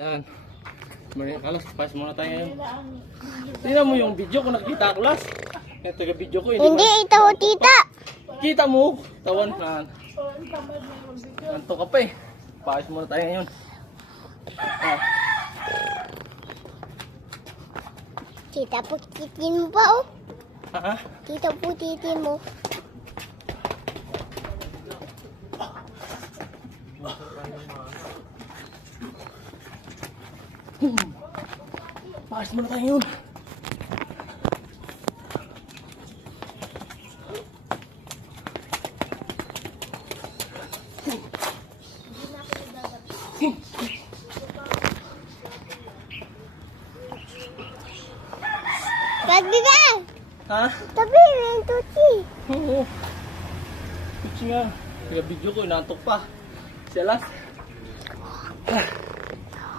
Yan. Maria Kalas, pass muna tayo ngayon. Tingnan mo yung video ko, nakita ko last. Yung taga-video ko. Hindi, ito o tita. Kita mo, tawan na. Nanto ka pa eh. Pass muna tayo ngayon. Ah. Tita, putitin mo pa oh. Ha? Tita, putitin mo. Pass muna tayo ngayon. Lagi ka! Ha? Tabi, may tuti. Oo. Pitch nga. Taga-video ko, inaantok pa. Siya last.